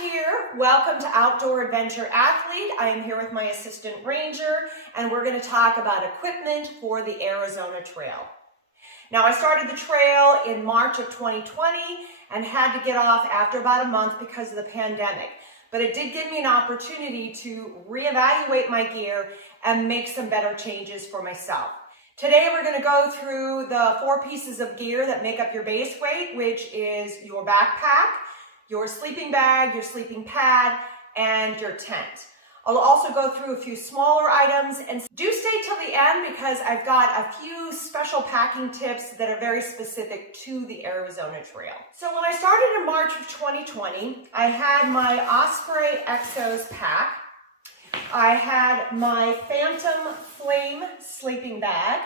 here. Welcome to Outdoor Adventure Athlete. I am here with my assistant ranger, and we're going to talk about equipment for the Arizona Trail. Now, I started the trail in March of 2020 and had to get off after about a month because of the pandemic. But it did give me an opportunity to reevaluate my gear and make some better changes for myself. Today, we're going to go through the 4 pieces of gear that make up your base weight, which is your backpack, your sleeping bag, your sleeping pad, and your tent. I'll also go through a few smaller items, and do stay till the end because I've got a few special packing tips that are very specific to the Arizona Trail. So when I started in March of 2020, I had my Osprey Exos pack. I had my Phantom Flame sleeping bag,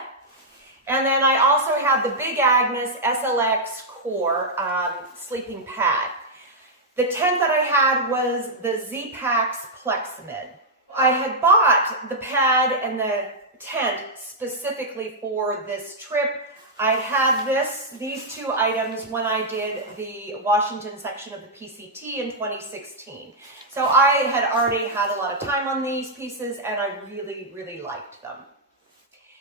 and then I also had the Big Agnes SLX Core sleeping pad. The tent that I had was the Z-Pax Plexamid. I had bought the pad and the tent specifically for this trip. I had these 2 items when I did the Washington section of the PCT in 2016. So I had already had a lot of time on these pieces, and I really, really liked them.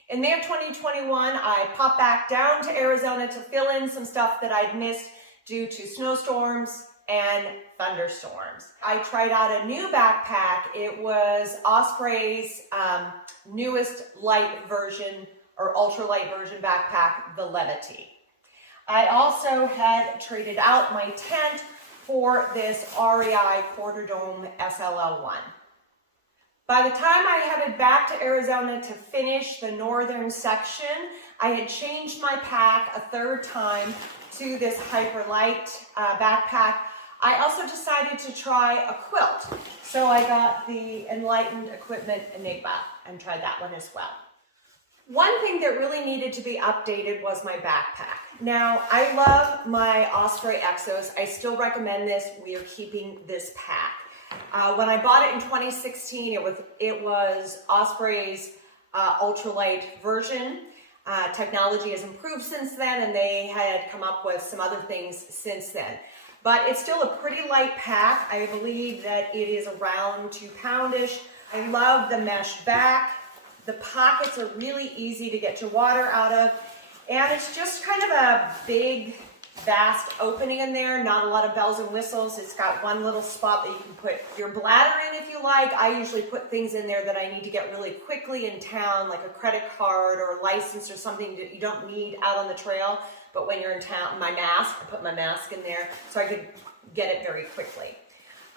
In May of 2021, I popped back down to Arizona to fill in some stuff that I'd missed due to snowstorms and thunderstorms. I tried out a new backpack. It was Osprey's newest light version or ultralight version backpack, the Levity. I also had traded out my tent for this REI Quarter Dome SLL1. By the time I headed back to Arizona to finish the northern section, I had changed my pack a 3rd time to this Hyperlight backpack. I also decided to try a quilt. So I got the Enlightened Equipment Enigma and tried that one as well. One thing that really needed to be updated was my backpack. Now, I love my Osprey Exos. I still recommend this. We are keeping this pack. When I bought it in 2016, it was Osprey's ultralight version. Technology has improved since then, and they had come up with some other things since then. But it's still a pretty light pack. I believe that it is around 2 poundish. I love the mesh back. The pockets are really easy to get your water out of. And it's just kind of a big, vast opening in there. Not a lot of bells and whistles. It's got one little spot that you can put your bladder in if you like. I usually put things in there that I need to get really quickly in town, like a credit card or a license or something that you don't need out on the trail. But when you're in town, my mask, I put my mask in there so I could get it very quickly.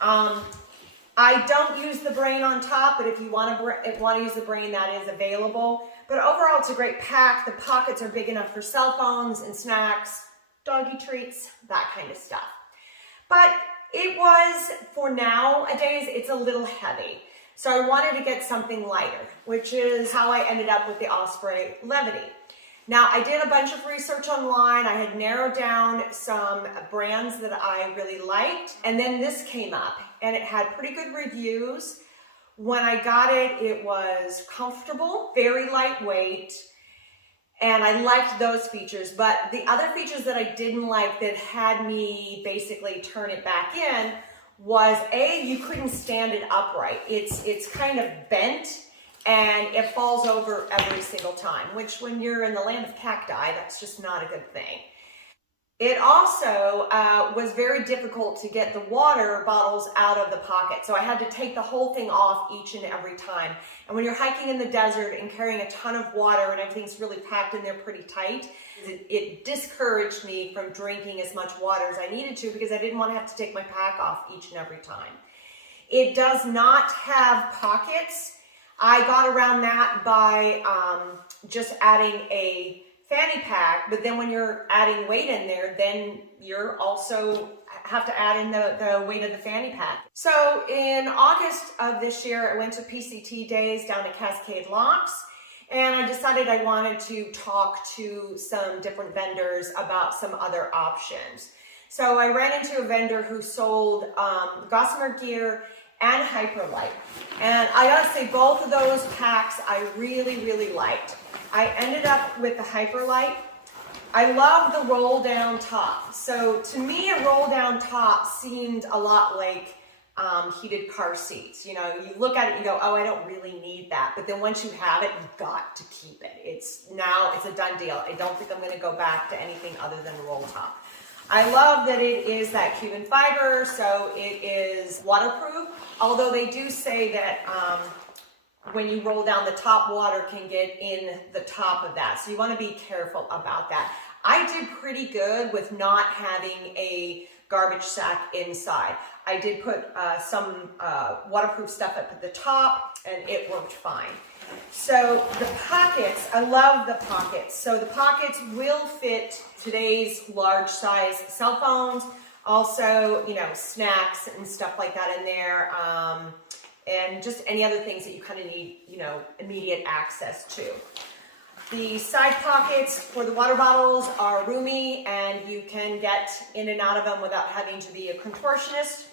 I don't use the brain on top, but if you want to use the brain, that is available. But overall, it's a great pack. The pockets are big enough for cell phones and snacks, doggy treats, that kind of stuff. But it was, for nowadays, it's a little heavy. So I wanted to get something lighter, which is how I ended up with the Osprey Levity. Now, I did a bunch of research online. I had narrowed down some brands that I really liked, and then this came up, and it had pretty good reviews. When I got it, it was comfortable, very lightweight, and I liked those features. But the other features that I didn't like that had me basically turn it back in was, A, you couldn't stand it upright. It's kind of bent, and it falls over every single time, which when you're in the land of cacti, that's just not a good thing. It also was very difficult to get the water bottles out of the pocket. So I had to take the whole thing off each and every time. And when you're hiking in the desert and carrying a ton of water and everything's really packed in there pretty tight, it discouraged me from drinking as much water as I needed to because I didn't want to have to take my pack off each and every time. It does not have pockets. I got around that by just adding a fanny pack, but then when you're adding weight in there, then you're also have to add in the weight of the fanny pack. So in August of this year, I went to PCT days down at Cascade Locks, and I decided I wanted to talk to some different vendors about some other options. So I ran into a vendor who sold Gossamer gear and Hyperlight. And I gotta say, both of those packs I really, really liked. I ended up with the Hyperlight. I love the roll down top. So to me, a roll down top seemed a lot like heated car seats. You know, you look at it and go, oh, I don't really need that. But then once you have it, you've got to keep it. It's a done deal. I don't think I'm going to go back to anything other than a roll top. I love that it is that Cuban fiber, so it is waterproof, although they do say that when you roll down, the top water can get in the top of that. So you want to be careful about that. I did pretty good with not having a garbage sack inside. I did put some waterproof stuff up at the top, and it worked fine. So the pockets, I love the pockets. So the pockets will fit today's large size cell phones, also, you know, snacks and stuff like that in there, and just any other things that you kind of need, you know, immediate access to. The side pockets for the water bottles are roomy, and you can get in and out of them without having to be a contortionist.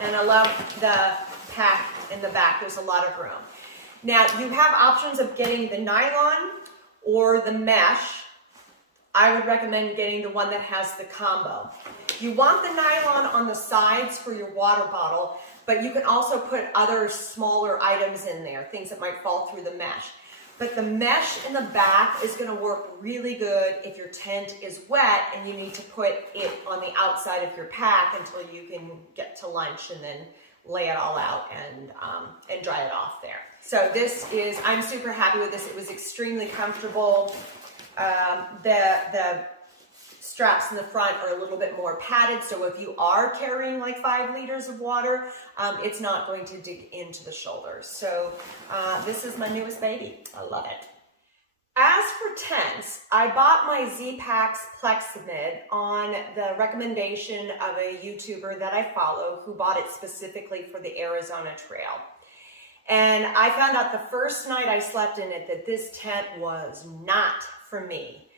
And I love the pack in the back. There's a lot of room. Now, you have options of getting the nylon or the mesh. I would recommend getting the one that has the combo. You want the nylon on the sides for your water bottle, but you can also put other smaller items in there, things that might fall through the mesh. But the mesh in the back is going to work really good if your tent is wet and you need to put it on the outside of your pack until you can get to lunch and then lay it all out and dry it off there. So this is, I'm super happy with this. It was extremely comfortable. The straps in the front are a little bit more padded, so if you are carrying like 5 liters of water, it's not going to dig into the shoulders. So this is my newest baby. I love it. As for tents, I bought my Z-Pax Plexamid on the recommendation of a YouTuber that I follow who bought it specifically for the Arizona Trail. And I found out the first night I slept in it that this tent was not for me.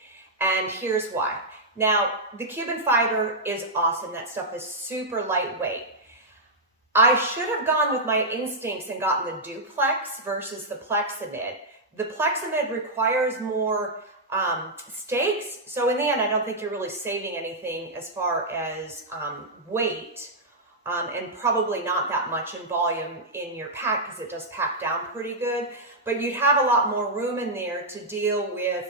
And here's why. Now, the Cuban fiber is awesome. That stuff is super lightweight. I should have gone with my instincts and gotten the Duplex versus the Plexamid. The Plexamid requires more stakes. So in the end, I don't think you're really saving anything as far as weight. And probably not that much in volume in your pack because it does pack down pretty good. But you'd have a lot more room in there to deal with,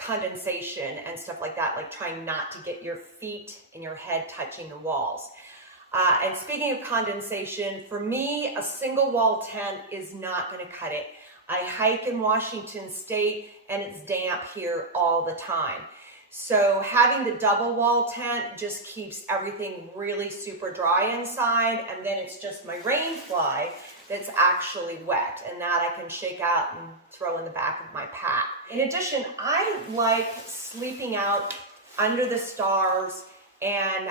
condensation and stuff like that, like trying not to get your feet and your head touching the walls. And speaking of condensation, for me, a single wall tent is not going to cut it. I hike in Washington State and it's damp here all the time. So having the double wall tent just keeps everything really super dry inside, and then it's just my rain fly that's actually wet, and that I can shake out and throw in the back of my pack. In addition, I like sleeping out under the stars and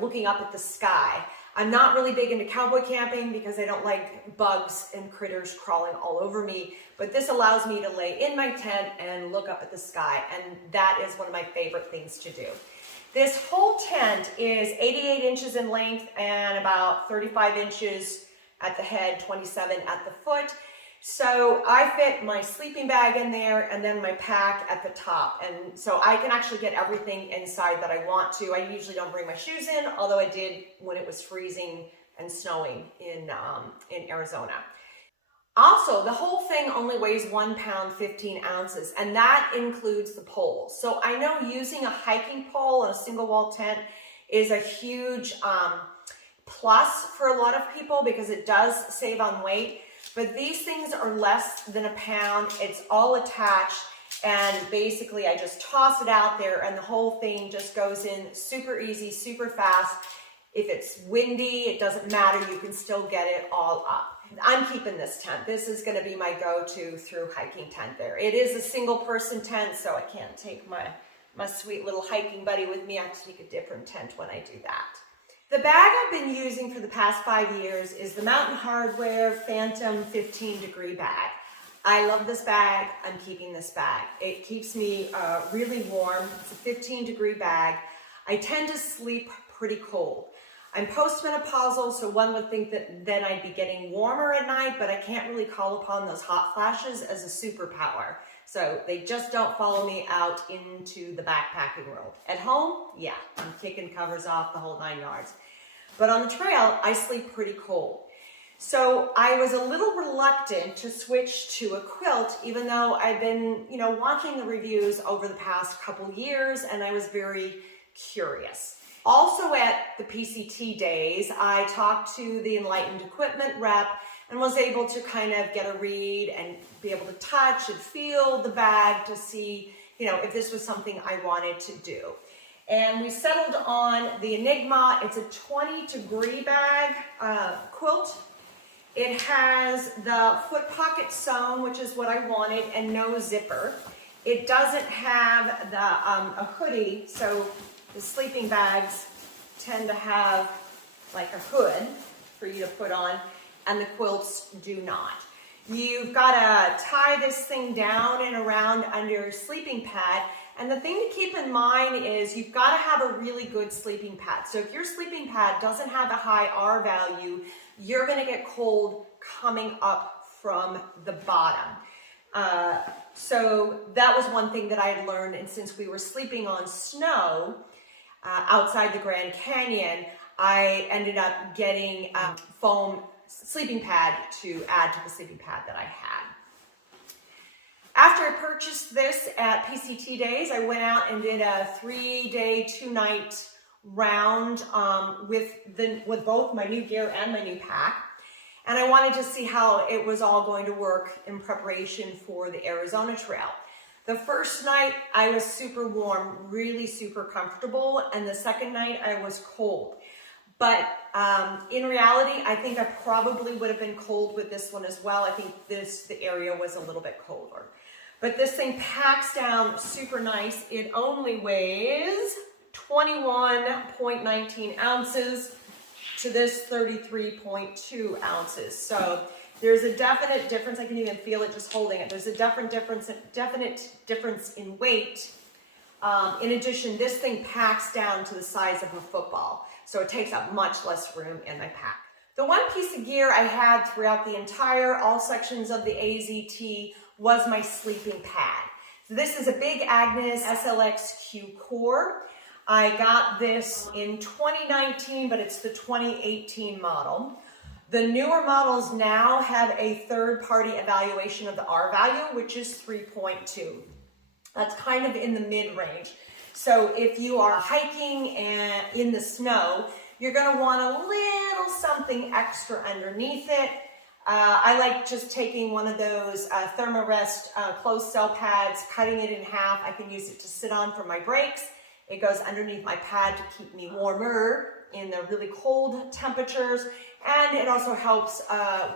looking up at the sky. I'm not really big into cowboy camping because I don't like bugs and critters crawling all over me, but this allows me to lay in my tent and look up at the sky, and that is one of my favorite things to do. This whole tent is 88 inches in length and about 35 inches at the head, 27 at the foot. So I fit my sleeping bag in there and then my pack at the top. And so I can actually get everything inside that I want to. I usually don't bring my shoes in, although I did when it was freezing and snowing in Arizona. Also, the whole thing only weighs 1 pound, 15 ounces, and that includes the poles. So I know using a hiking pole in a single wall tent is a huge plus for a lot of people because it does save on weight. But these things are less than a pound. It's all attached, and basically I just toss it out there and the whole thing just goes in super easy, super fast. If it's windy, it doesn't matter. You can still get it all up. I'm keeping this tent. This is going to be my go-to through hiking tent there. It is a single person tent, so I can't take my sweet little hiking buddy with me. I have to take a different tent when I do that. The bag I've been using for the past 5 years is the Mountain Hardwear Phantom 15 degree bag. I love this bag. I'm keeping this bag. It keeps me really warm. It's a 15 degree bag. I tend to sleep pretty cold. I'm postmenopausal, so one would think that then I'd be getting warmer at night, but I can't really call upon those hot flashes as a superpower. So they just don't follow me out into the backpacking world. At home, yeah, I'm taking covers off the whole 9 yards. But on the trail, I sleep pretty cold. So I was a little reluctant to switch to a quilt, even though I've been, watching the reviews over the past couple years, and I was very curious. Also at the PCT days, I talked to the Enlightened Equipment rep and was able to kind of get a read and be able to touch and feel the bag to see, if this was something I wanted to do. And we settled on the Enigma. It's a 20-degree bag quilt. It has the foot pocket sewn, which is what I wanted, and no zipper. It doesn't have a hoodie, so the sleeping bags tend to have like a hood for you to put on, and the quilts do not. You've got to tie this thing down and around under your sleeping pad. And the thing to keep in mind is you've got to have a really good sleeping pad. So if your sleeping pad doesn't have a high R value, you're going to get cold coming up from the bottom. So that was one thing that I had learned. And since we were sleeping on snow outside the Grand Canyon, I ended up getting a foam sleeping pad to add to the sleeping pad that I had. After I purchased this at PCT days, I went out and did a 3-day, 2-night round with both my new gear and my new pack. And I wanted to see how it was all going to work in preparation for the Arizona Trail. The first night I was super warm, really super comfortable, and the second night I was cold. But in reality, I think I probably would have been cold with this one as well. I think the area was a little bit colder. But this thing packs down super nice. It only weighs 21.19 ounces to this 33.2 ounces. So there's a definite difference. I can even feel it just holding it. There's a definite difference in weight. In addition, this thing packs down to the size of a football. So it takes up much less room in my pack. The one piece of gear I had throughout the all sections of the AZT was my sleeping pad. So this is a Big Agnes SLX-Q Core. I got this in 2019, but it's the 2018 model. The newer models now have a third-party evaluation of the R value, which is 3.2. That's kind of in the mid-range. So if you are hiking and in the snow, you're going to want a little something extra underneath it. I like just taking one of those Thermarest closed cell pads, cutting it in half. I can use it to sit on for my breaks. It goes underneath my pad to keep me warmer in the really cold temperatures. And it also helps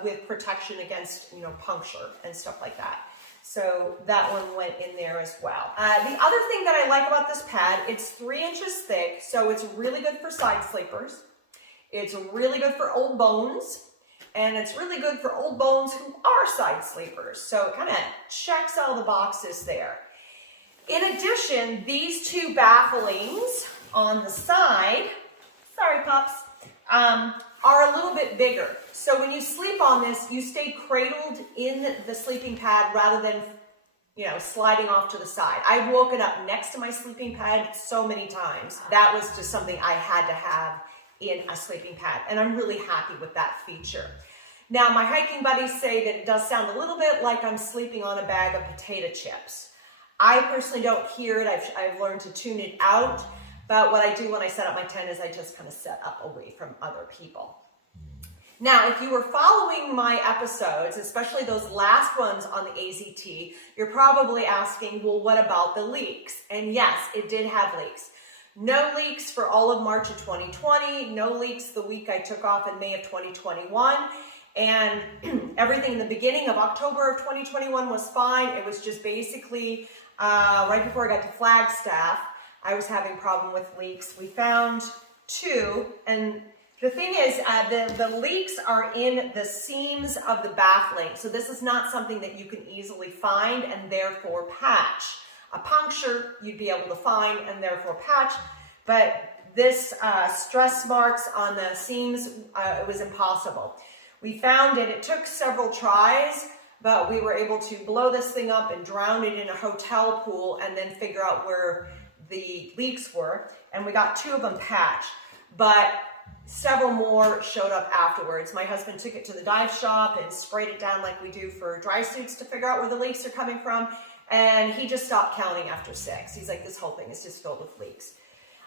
with protection against, puncture and stuff like that. So that one went in there as well. The other thing that I like about this pad, it's 3 inches thick, so it's really good for side sleepers. It's really good for old bones, and it's really good for old bones who are side sleepers. So it kind of checks all the boxes there. In addition, these 2 bafflings on the side, sorry pups, are a little bit bigger. So when you sleep on this, you stay cradled in the sleeping pad rather than, sliding off to the side. I've woken up next to my sleeping pad so many times. That was just something I had to have in a sleeping pad, and I'm really happy with that feature. Now, my hiking buddies say that it does sound a little bit like I'm sleeping on a bag of potato chips. I personally don't hear it. I've learned to tune it out. But what I do when I set up my tent is I just kind of set up away from other people. Now, if you were following my episodes, especially those last ones on the AZT, you're probably asking, well, what about the leaks? And yes, it did have leaks. No leaks for all of March of 2020, no leaks the week I took off in May of 2021, and everything in the beginning of October of 2021 was fine. It was just basically right before I got to Flagstaff, I was having a problem with leaks. We found 2, and the thing is, the leaks are in the seams of the baffling, so this is not something that you can easily find and therefore patch. A puncture you'd be able to find and therefore patch, but this stress marks on the seams, it was impossible. We found it took several tries, but we were able to blow this thing up and drown it in a hotel pool and then figure out where the leaks were, and we got 2 of them patched. But several more showed up afterwards. My husband took it to the dive shop and sprayed it down like we do for dry suits to figure out where the leaks are coming from. And he just stopped counting after 6. He's like, this whole thing is just filled with leaks.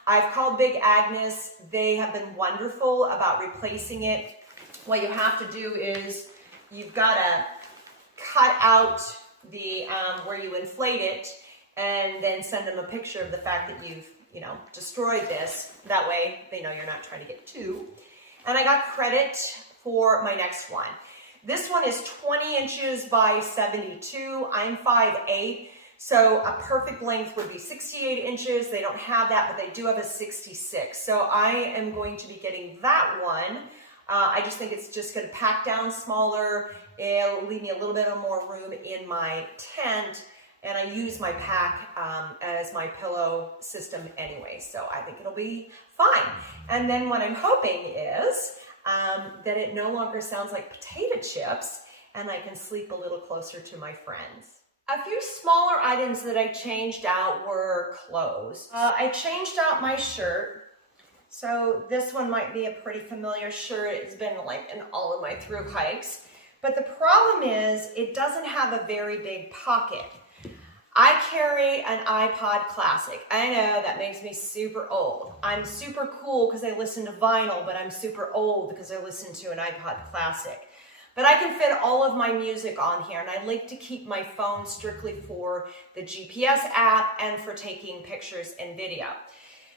I've called Big Agnes. They have been wonderful about replacing it. What you have to do is you've got to cut out the where you inflate it and then send them a picture of the fact that you've destroyed this. That way they know you're not trying to get 2. And I got credit for my next one. This one is 20 inches by 72. I'm 5'8", so a perfect length would be 68 inches. They don't have that, but they do have a 66. So I am going to be getting that one. I just think it's just going to pack down smaller. It'll leave me a little bit of more room in my tent. And I use my pack as my pillow system anyway, so I think it'll be fine. And then what I'm hoping is that it no longer sounds like potato chips and I can sleep a little closer to my friends. A few smaller items that I changed out were clothes. I changed out my shirt. So this one might be a pretty familiar shirt. It's been like in all of my thru hikes. But the problem is it doesn't have a very big pocket. I carry an iPod Classic. I know that makes me super old. I'm super cool because I listen to vinyl, but I'm super old because I listen to an iPod Classic. But I can fit all of my music on here, and I like to keep my phone strictly for the GPS app and for taking pictures and video.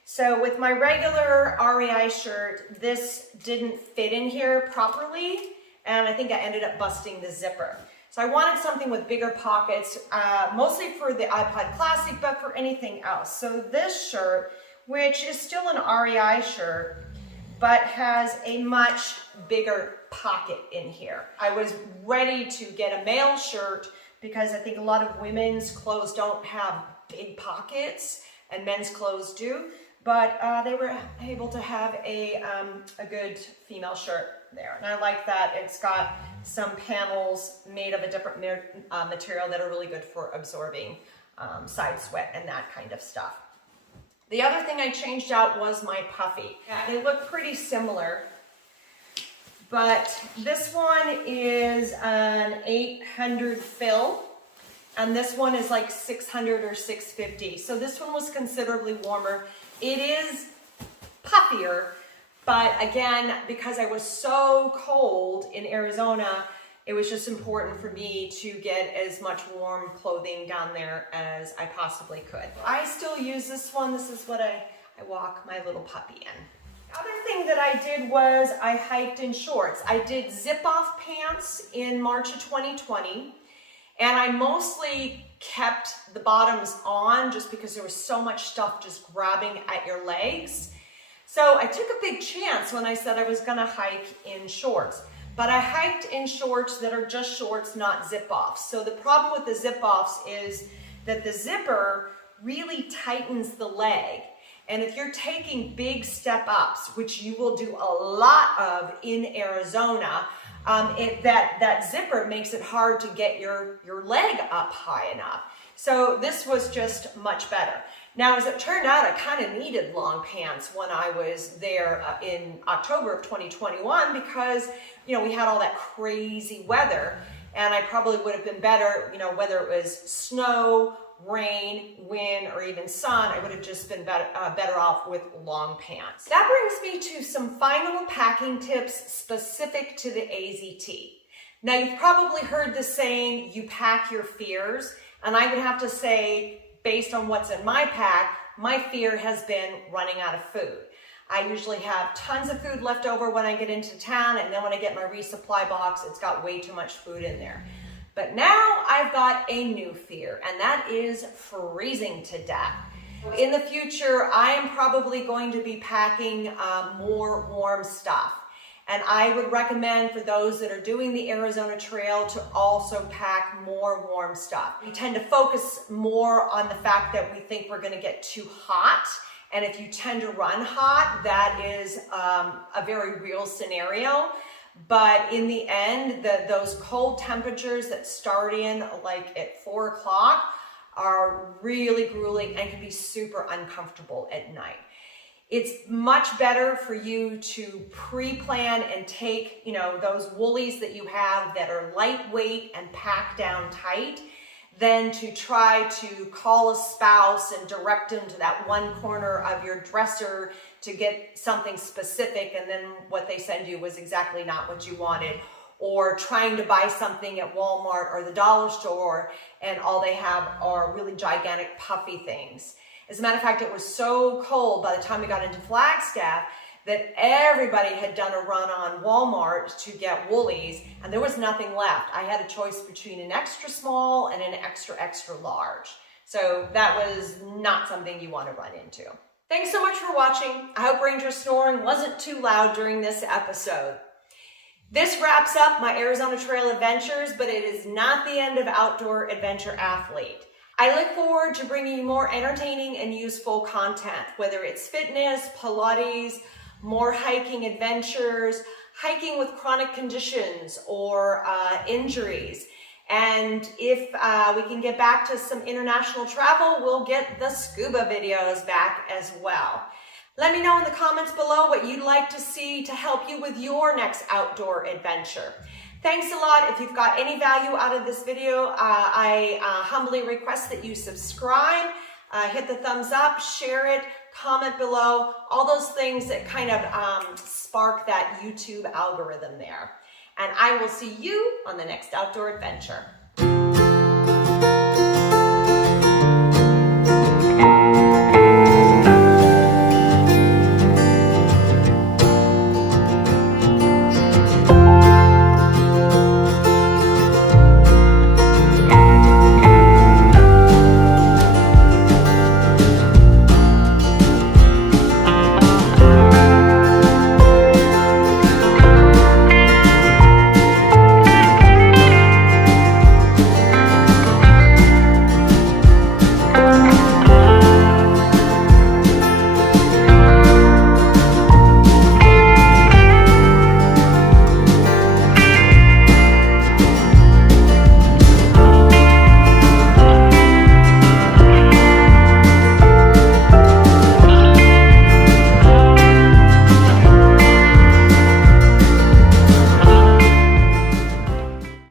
So with my regular REI shirt, this didn't fit in here properly, and I think I ended up busting the zipper. So I wanted something with bigger pockets, mostly for the iPod Classic, but for anything else. So this shirt, which is still an REI shirt, but has a much bigger pocket in here. I was ready to get a male shirt because I think a lot of women's clothes don't have big pockets and men's clothes do, but they were able to have a good female shirt there. And I like that. It's got some panels made of a different material that are really good for absorbing side sweat and that kind of stuff. The other thing I changed out was my puffy. They look pretty similar, but this one is an 800 fill, and this one is like 600 or 650. So this one was considerably warmer. It is puffier, but again, because I was so cold in Arizona, it was just important for me to get as much warm clothing down there as I possibly could. I still use this one. This is what I walk my little puppy in. The other thing that I did was I hiked in shorts. I did zip-off pants in March of 2020, and I mostly kept the bottoms on just because there was so much stuff just grabbing at your legs. So I took a big chance when I said I was gonna hike in shorts. But I hiked in shorts that are just shorts, not zip-offs. So the problem with the zip-offs is that the zipper really tightens the leg. And if you're taking big step-ups, which you will do a lot of in Arizona, that zipper makes it hard to get your leg up high enough. So this was just much better. Now, as it turned out, I kind of needed long pants when I was there in October of 2021 because, we had all that crazy weather, and I probably would have been better, whether it was snow, rain, wind, or even sun, I would have just been better off with long pants. That brings me to some final packing tips specific to the AZT. Now, you've probably heard the saying, you pack your fears, and I would have to say, based on what's in my pack, my fear has been running out of food. I usually have tons of food left over when I get into town, and then when I get my resupply box, it's got way too much food in there. But now I've got a new fear, and that is freezing to death. In the future, I am probably going to be packing more warm stuff. And I would recommend for those that are doing the Arizona Trail to also pack more warm stuff. We tend to focus more on the fact that we think we're going to get too hot. And if you tend to run hot, that is a very real scenario. But in the end, those cold temperatures that start in like at 4 o'clock are really grueling and can be super uncomfortable at night. It's much better for you to pre-plan and take, those woolies that you have that are lightweight and packed down tight than to try to call a spouse and direct them to that one corner of your dresser to get something specific, and then what they send you was exactly not what you wanted. Or trying to buy something at Walmart or the dollar store and all they have are really gigantic puffy things. As a matter of fact, it was so cold by the time we got into Flagstaff that everybody had done a run on Walmart to get woolies, and there was nothing left. I had a choice between an extra small and an extra, extra large. So that was not something you want to run into. Thanks so much for watching. I hope Ranger snoring wasn't too loud during this episode. This wraps up my Arizona Trail adventures, but it is not the end of Outdoor Adventure Athlete. I look forward to bringing you more entertaining and useful content, whether it's fitness, Pilates, more hiking adventures, hiking with chronic conditions or injuries. And if we can get back to some international travel, we'll get the scuba videos back as well. Let me know in the comments below what you'd like to see to help you with your next outdoor adventure. Thanks a lot. If you've got any value out of this video, I humbly request that you subscribe, hit the thumbs up, share it, comment below, all those things that kind of spark that YouTube algorithm there. And I will see you on the next outdoor adventure.